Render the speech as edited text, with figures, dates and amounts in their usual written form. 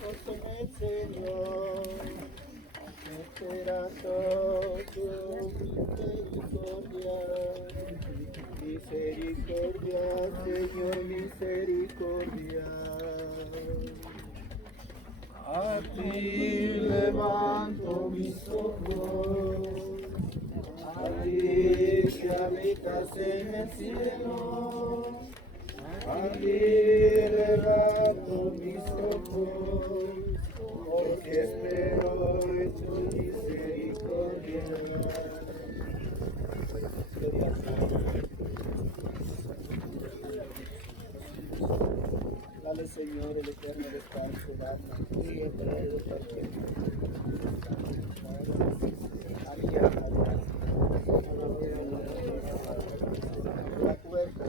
gozo en el Señor, esperando tu misericordia. Misericordia, Señor, misericordia. A ti levanto mis ojos, a ti que habitas en el cielo, a ti levanto mis ojos, porque espero en tu misericordia. Dale, Señor, el eterno descanso, dame y el eterno la puerta